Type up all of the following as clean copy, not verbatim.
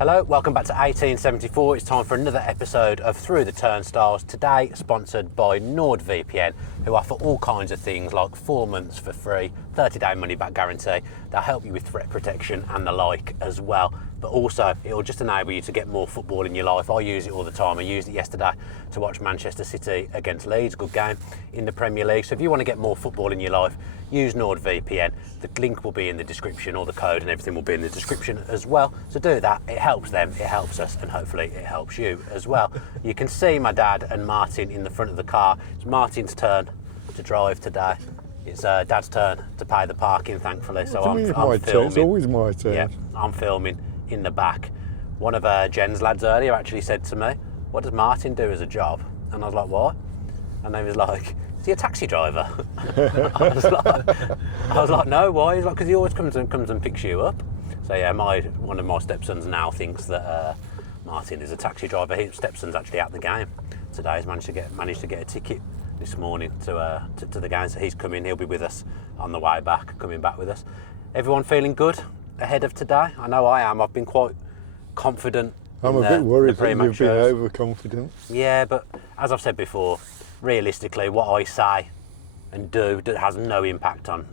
Hello, welcome back to 1874. It's time for another episode of Through the Turnstiles. Today, sponsored by NordVPN, who offer all kinds of things like 4 months for free, 30-day money-back guarantee. They'll help you with threat protection and the like as well. But also, it'll just enable you to get more football in your life. I use it all the time. I used it yesterday to watch Manchester City against Leeds. Good game in the Premier League. So if you want to get more football in your life, use NordVPN. The link will be in the description, or the code and everything will be in the description as well. So do that. It helps them, it helps us, and hopefully it helps you as well. You can see my dad and Martin in the front of the car. It's Martin's turn to drive today. It's Dad's turn to pay the parking, thankfully. So I'm filming. It's always my turn. Yeah, I'm filming in the back. One of Jen's lads earlier actually said to me, "What does Martin do as a job?" And I was like, "What?" And he was like, "Is he a taxi driver?" I was like, "No, why?" He's like, "Because he always comes and picks you up." So yeah, one of my stepsons now thinks that Martin is a taxi driver. His stepson's actually at the game today. He's managed to get a ticket this morning to the game, so he's coming. He'll be with us on the way back, coming back with us. Everyone feeling good ahead of today? I know I am. I've been quite confident. I'm a bit worried that you've been overconfident. Yeah, but as I've said before, realistically, what I say and do has no impact on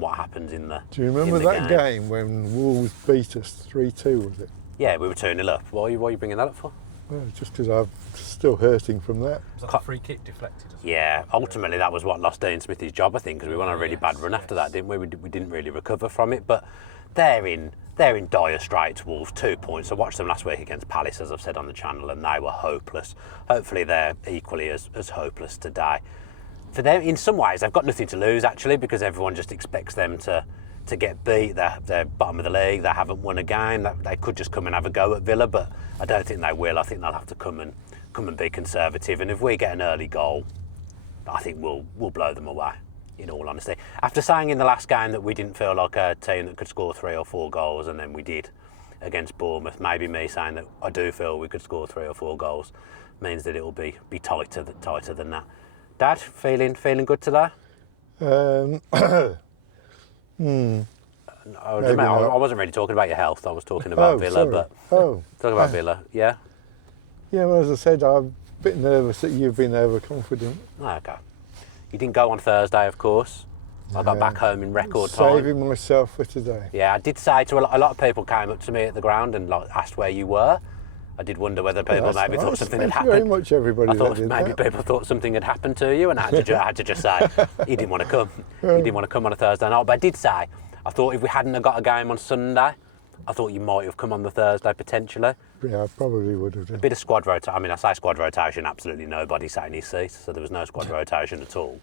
what happens in the game. Do you remember that game when Wolves beat us 3-2, was it? Yeah, we were 2-0 up. Why are you bringing that up for? Well, just because I'm still hurting from that. Was that a free kick deflected? Yeah, ultimately that was what lost Dean Smith his job, I think, because we went on a really bad run after that, didn't we? We didn't really recover from it, but they're in dire straits, Wolves, 2 points. I watched them last week against Palace, as I've said on the channel, and they were hopeless. Hopefully they're equally as hopeless today. For them, in some ways, they've got nothing to lose, actually, because everyone just expects them to get beat. They're bottom of the league. They haven't won a game. They could just come and have a go at Villa, but I don't think they will. I think they'll have to come and be conservative. And if we get an early goal, I think we'll blow them away, in all honesty. After saying in the last game that we didn't feel like a team that could score 3 or 4 goals, and then we did against Bournemouth, maybe me saying that I do feel we could score 3 or 4 goals means that it'll be tighter than that. Dad, feeling good today? I wasn't really talking about your health. I was talking about Villa, sorry. Talking about Villa, yeah. Yeah, well, as I said, I'm a bit nervous that you've been overconfident. Oh, okay. You didn't go on Thursday, of course. I got back home in record time. Saving myself for today. Yeah, I did say to a lot of people came up to me at the ground and asked where you were. I did wonder whether people maybe thought something had happened. Very much everybody. I thought maybe people thought something had happened to you, and I had to just say he didn't want to come. He didn't want to come on a Thursday night. But I did say I thought if we hadn't have got a game on Sunday, I thought you might have come on the Thursday potentially. Yeah, I probably would have done. A bit of squad rotation. I mean, I say squad rotation. Absolutely nobody sat in his seat, so there was no squad rotation at all.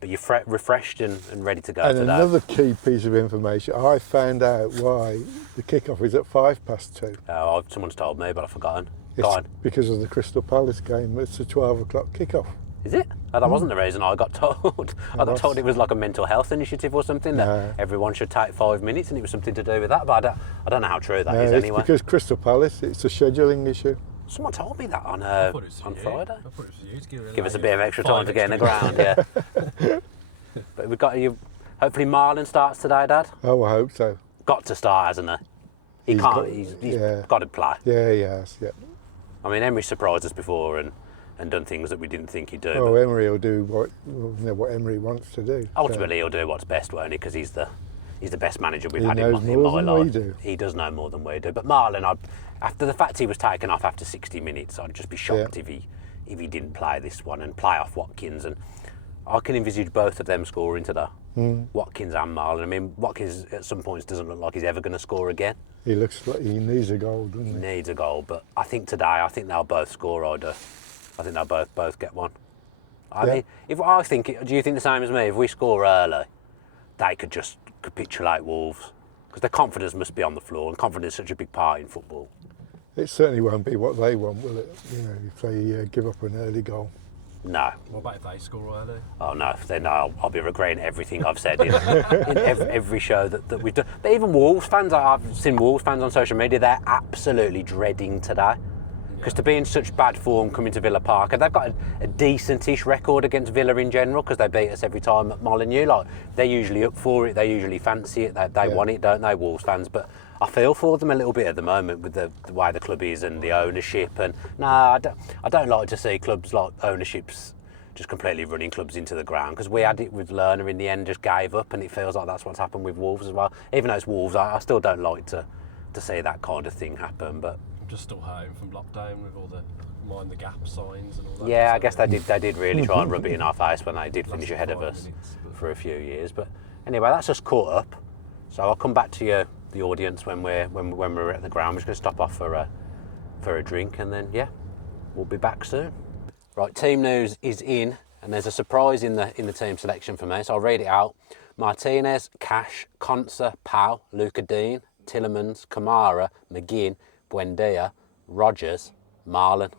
But you're refreshed and ready to go and today. Another key piece of information, I found out why the kick-off is at 2:05. Oh, someone's told me, but I've forgotten. It's because of the Crystal Palace game. It's a 12 o'clock kick-off. Is it? Oh, that wasn't the reason I got told. I got told it was like a mental health initiative or something, that everyone should take 5 minutes, and it was something to do with that, but I don't know how true that is anyway. It's because Crystal Palace, it's a scheduling issue. Someone told me that on Friday. I thought it was you to give us a bit of extra time to get in the ground, yeah. But we've got you. Hopefully Marlon starts today, Dad. Oh, I hope so. Got to start, hasn't he? He's got to play. Yeah, he has, yeah. I mean, Emery surprised us before and done things that we didn't think he'd do. Well, Emery will do what Emery wants to do. Ultimately, he'll do what's best, won't he? Because he's the best manager we've had in my life. He does know more than we do. But Marlon, after the fact he was taken off after 60 minutes, I'd just be shocked if he didn't play this one and play off Watkins. And I can envisage both of them scoring today. Watkins and Marlon. I mean, Watkins at some points doesn't look like he's ever going to score again. He looks like he needs a goal, doesn't he? He needs a goal, but I think today, they'll both score. I think they'll both get one. I mean, do you think the same as me? If we score early, they could just capitulate Wolves, because their confidence must be on the floor, and confidence is such a big part in football. It certainly won't be what they want, will it? You know, if they give up an early goal. No. What about if they score early? Oh no, then I'll be regretting everything I've said in every show that we've done. But even Wolves fans, I've seen Wolves fans on social media, they're absolutely dreading today. Because to be in such bad form coming to Villa Park, and they've got a decent-ish record against Villa in general, because they beat us every time at Molineux. Like, they're usually up for it, they usually fancy it, they want it, don't they, Wolves fans? But I feel for them a little bit at the moment with the way the club is and the ownership. And I don't like to see clubs like ownerships just completely running clubs into the ground, because we had it with Lerner in the end, just gave up, and it feels like that's what's happened with Wolves as well. Even though it's Wolves, I still don't like to see that kind of thing happen. But I'm just still hurting from lockdown with all the mind the gap signs and all that. yeah, I guess they did really try and rub it in our face when they did finish ahead of us for a few years. But anyway, that's just caught up. So I'll come back to you, the audience, when we're at the ground. We're just going to stop off for a drink, and then we'll be back soon. Right, team news is in, and there's a surprise in the team selection for me, so I'll read it out. Martinez, Cash, Konsa, Powell, Luca Dean, Tillemans, Kamara, McGinn, Buendia, Rogers, Marlon.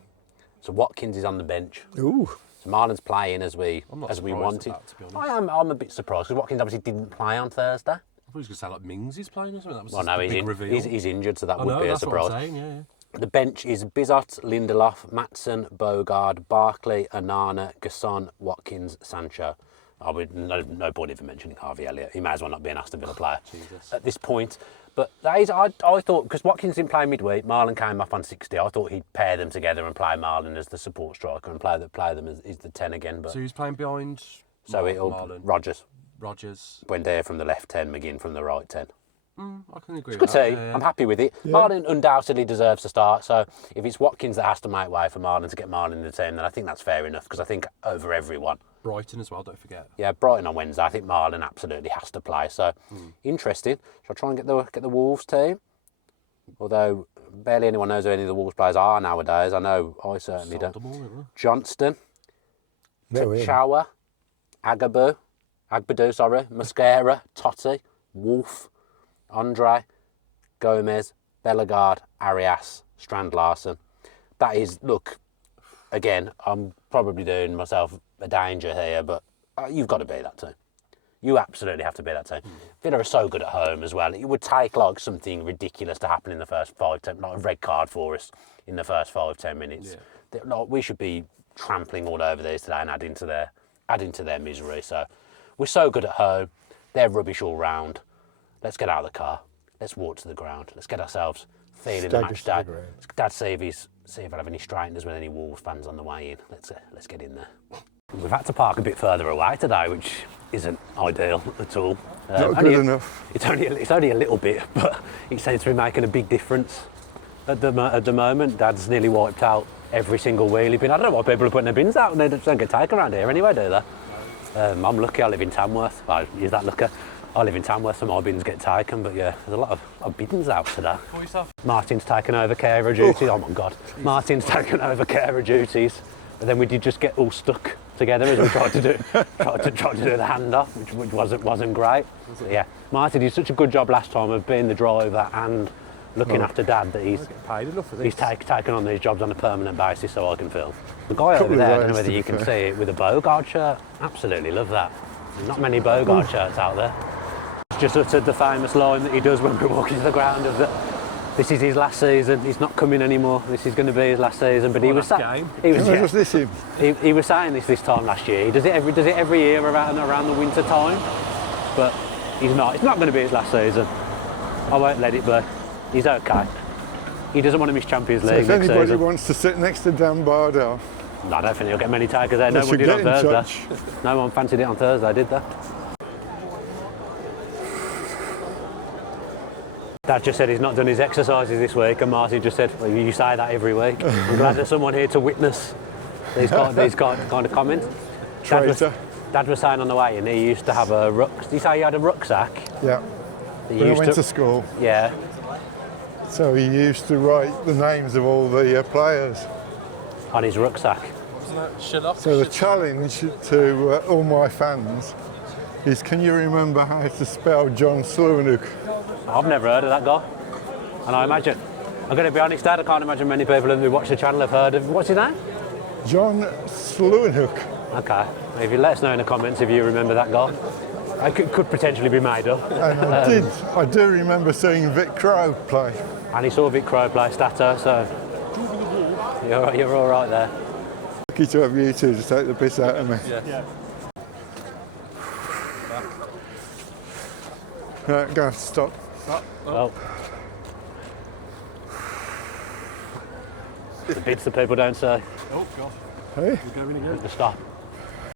So Watkins is on the bench. Ooh. So Marlon's playing as we wanted. That, to be honest. I'm a bit surprised, because Watkins obviously didn't play on Thursday. I thought he was going to say like Mings is playing or something. That was Well, no, the big reveal. he's injured, so that I would know, be a that's surprise. What I'm saying, yeah. The bench is Bizot, Lindelof, Matson, Bogard, Barkley, Onana, Gasson, Watkins, Sancho. I would no point even mentioning Harvey Elliott. He may as well not be an Aston Villa player at this point. But that is, I thought, because Watkins didn't play midweek, Marlon came off on 60. I thought he'd pair them together and play Marlon as the support striker and play them as the 10 again. But So he's playing behind Marlon. Rogers. Buendia from the left 10, McGinn from the right 10. I can agree Good with that. team. Yeah. I'm happy with it. Yeah. Marlon undoubtedly deserves to start. So if it's Watkins that has to make way for Marlon to get Marlon in the team, then I think that's fair enough, because I think over everyone. Brighton as well, don't forget. Yeah, Brighton on Wednesday. I think Marlon absolutely has to play. So interesting. Shall I try and get the Wolves team? Although barely anyone knows who any of the Wolves players are nowadays. I know I certainly don't. Johnston, Chawa, Agbadu, Mosquera, Totti, Wolf, Andre, Gomez, Bellegarde, Arias, Strand Larsen. That is, look, again, I'm probably doing myself a danger here, but you've got to be that team. You absolutely have to be that team. Villa are so good at home as well. It would take like something ridiculous to happen in the first 5-10, like a red card for us in the first 5-10 minutes. Yeah. Like, we should be trampling all over these today and adding to their misery. So we're so good at home. They're rubbish all round. Let's get out of the car. Let's walk to the ground. Let's get ourselves feeling the match day. Dad, see if I have any straighteners with any Wolves fans on the way in. Let's get in there. We've had to park a bit further away today, which isn't ideal at all. Not good enough. It's only a little bit, but it seems to be making a big difference. At the moment, Dad's nearly wiped out every single wheelie bin. I don't know why people are putting their bins out and they don't get taken around here anyway, do they? I'm lucky. I live in Tamworth. Is that lucky? I live in Tamworth, so my bins get taken, but yeah, there's a lot of bins out today. Martin's taken over carer duties. Oh my God. Martin's taken over carer duties. But then we did just get all stuck together as we tried to do the handoff, which wasn't great. So yeah, Martin did such a good job last time of being the driver and looking after Dad that he's taken on these jobs on a permanent basis so I can film. The guy over there, I don't know whether you can see it, with a Bogard shirt. Absolutely love that. There's not many Bogard shirts out there. He's just uttered the famous line that he does when we're walking to the ground of that this is his last season, he's not coming anymore, this is going to be his last season. But he was saying this time last year. He does it every year around the winter time, but it's not going to be his last season. I won't let it be. He's okay. He doesn't want to miss Champions League So if next anybody season. wants to sit next to Dan Bardell, No, I don't think he'll get many takers there. No one did on Thursday. No one fancied it on Thursday, did they? Dad just said he's not done his exercises this week, and Marty just said, well, you say that every week. I'm glad there's someone here to witness these kind of comments. Dad was saying on the way in, he used to have a rucksack. Did you say he had a rucksack? Yeah. When I went to school. Yeah. So he used to write the names of all the players. On his rucksack. So the challenge to all my fans is, can you remember how to spell John Sluanuk? I've never heard of that guy. And I'm going to be honest, Dad, I can't imagine many people who watch the channel have heard of. What's his name? John Sluanuk. Okay. If you let us know in the comments if you remember that guy. I could potentially be made up. And I do remember seeing Vic Crow play. And he saw Vic Crow play Stato, so you're all right there. Lucky to have you two to take the piss out of me. Yeah. Right, go, stop. Well, The bits that people don't say. Oh, God. Hey? We're going again. The stop.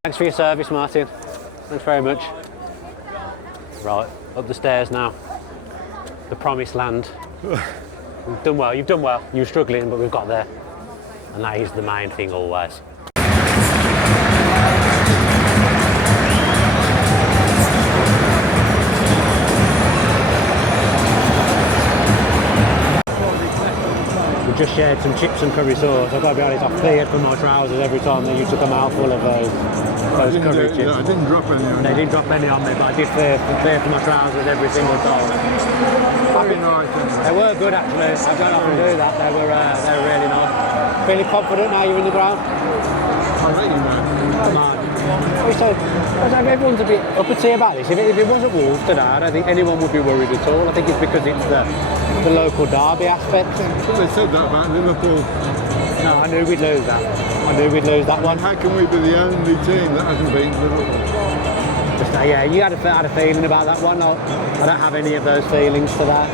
Thanks for your service, Martin. Thanks very much. Right, up the stairs now. The promised land. You've done well, you've done well. You were struggling, but we've got there. And that is the main thing always. We just shared some chips and curry sauce. I've got to be honest, I feared for my trousers every time that you took a mouthful of those curry chips. I didn't drop any on you. They didn't drop any on me, but I did fear for my trousers every single time. Very nice. They were good actually. I don't often do that. They were really nice. Feeling confident now you're in the ground? I reckon, man. Come on. So everyone's a bit uppity about this. If it wasn't Wolves today, I don't think anyone would be worried at all. I think it's because it's the local derby aspect. But they said that about Liverpool. No, I knew we'd lose that. I knew we'd lose that one. How can we be the only team that hasn't beaten Liverpool? Just, yeah, you had a feeling about that one. I don't have any of those feelings to that.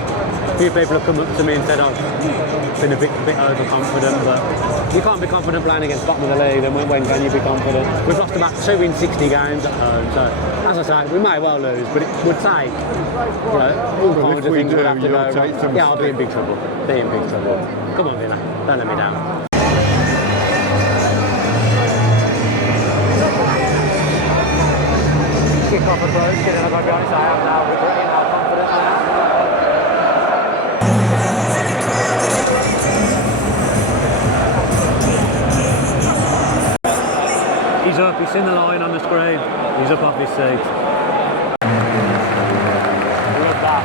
A few people have come up to me and said I've been a bit overconfident, but you can't be confident playing against bottom of the league, and when can you be confident? We've lost about 2 in 60 games at home, so as I say, we may well lose, but it would take, all kinds of things would have to go wrong. Yeah, I'll be in big trouble. Be in big trouble. Come on, Villa, don't let me down. Kick off approach, and I've got to be honest, I am now regretting how confident I am. He's up, he's seen the line on the screen. He's up off his seat. Love that.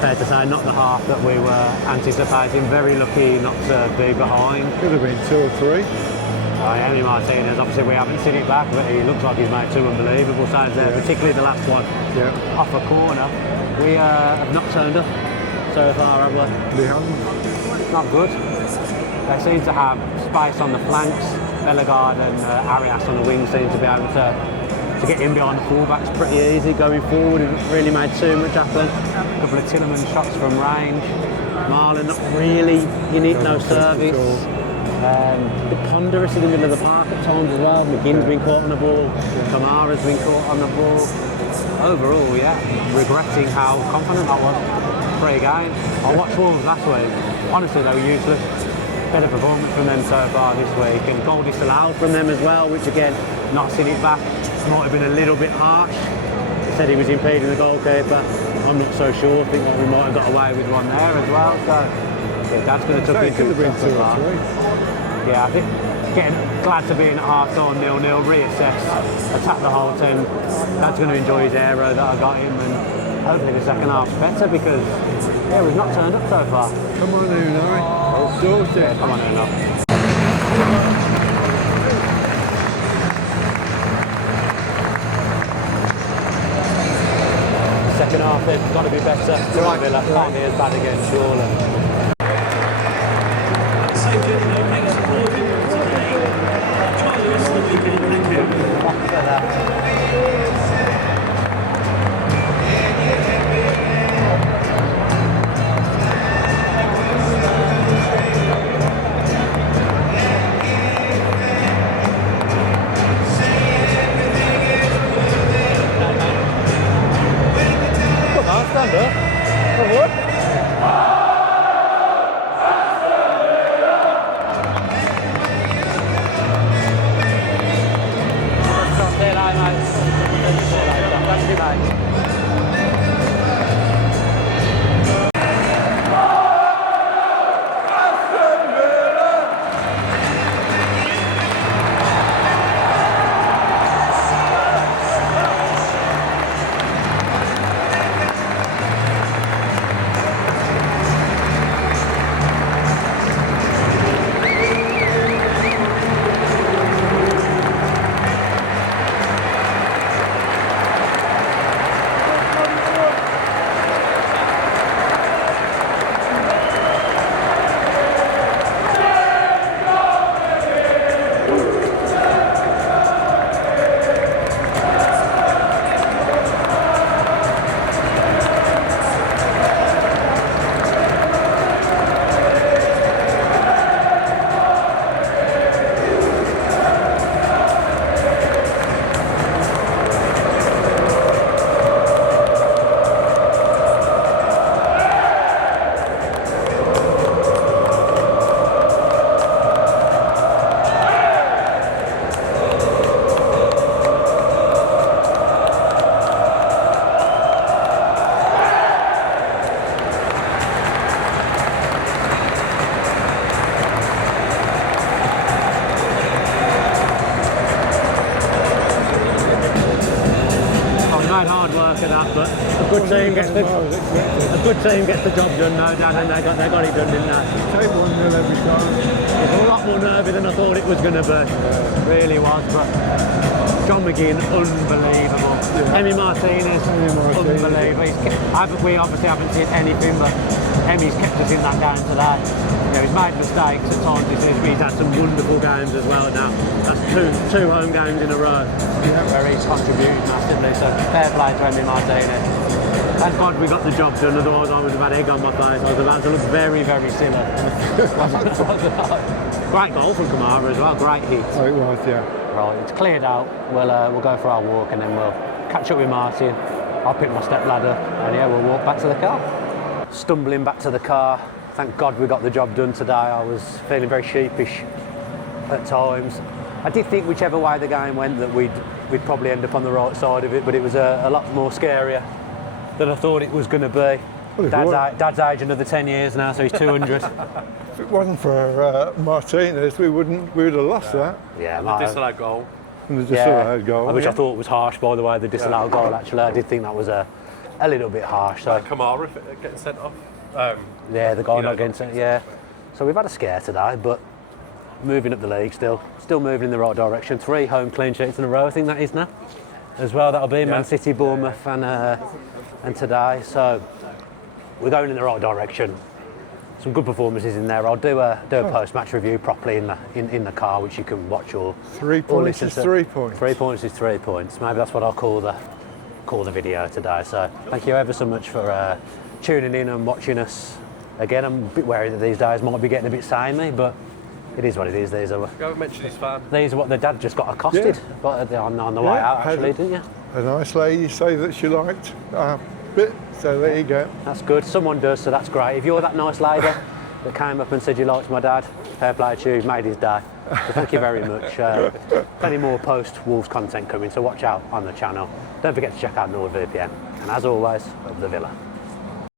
Fair to say, not the half that we were anticipating. Very lucky not to be behind. Could have been 2 or 3. Emi Martinez, obviously we haven't seen it back, but he looks like he's made 2 unbelievable saves there, particularly the last one off a corner. We have not turned up so far, have we? We haven't. Not good. They seem to have space on the flanks. Bellegarde and Arias on the wing seem to be able to get in behind the fullbacks pretty easy going forward. It really made too much happen. A couple of Tielemans shots from range. Marlon not really in it, no service. A bit ponderous in the middle of the park at times as well. McGinn's been caught on the ball. Kamara's been caught on the ball. Overall, regretting how confident I was pre-game. I watched Wolves last week. Honestly, they were useless. Better performance from them so far this week, and goal disallowed from them as well, which again, not seen it back. Might have been a little bit harsh. He said he was impeding the goalkeeper. I'm not so sure. I think that we might have got away with one there as well. So yeah, that's going to tuck into it. Yeah, I think glad to be in at half time 0-0, reassess, attack the whole team. Dad's going to enjoy his aero that I got him, and hopefully the second half's better because we've not turned up so far. Come on, Unai. Sort it. Come on, Unai. they've got to be better. Right. Villa can't be as bad again, surely. Stand up. For what? Thank you, mate. But a good team gets the job done, no doubt, and they got it done, didn't they? Take 1-0 every time. It was a lot more nervy than I thought it was going to be. Yeah. Really was, but John McGinn, unbelievable. Yeah. Emi Martinez, unbelievable. We obviously haven't seen anything, but Emi's kept us in that game today. You know, he's made mistakes at times, he's had some wonderful games as well now. That's two home games in a row where he's contributed massively, so fair play to Emi Martinez. Thank God we got the job done, otherwise I would have had egg on my face. I was about to look very, very silly. Great goal from Kamara as well, great hit. Oh, it was, yeah. Right, it's cleared out. We'll go for our walk and then we'll catch up with Martin. I'll pick my step ladder and yeah, we'll walk back to the car. Stumbling back to the car. Thank God we got the job done today. I was feeling very sheepish at times. I did think whichever way the game went that we'd probably end up on the right side of it, but it was a lot more scarier than I thought it was going to be. Well, Dad's aged another 10 years now, so he's 200. If it wasn't for Martinez, we would have lost that. Yeah, The disallowed goal. And the disallowed goal. Which I thought was harsh, by the way, the disallowed goal, actually. I did think that was a little bit harsh. So Kamara getting sent off. Yeah, the goal not against it, yeah. So we've had a scare today, but moving up the league still moving in the right direction. 3 home clean sheets in a row, I think that is now. As well, that'll be Man City, Bournemouth and today. So we're going in the right direction. Some good performances in there. I'll do a post-match review properly in the car, which you can watch or 3 points is 3 points. 3 points is 3 points. Maybe that's what I'll call the video today. So thank you ever so much for tuning in and watching us. Again, I'm a bit wary that these days might be getting a bit samey, but it is what it is. You haven't mentioned his fan. These are what the dad just got accosted on the way out, actually, didn't you? A nice lady say that she liked our bit, so there you go. That's good. Someone does, so that's great. If you're that nice lady that came up and said you liked my dad, fair play to you, you've made his day. So thank you very much. Plenty more post-Wolves content coming, so watch out on the channel. Don't forget to check out NordVPN. And as always, up the Villa.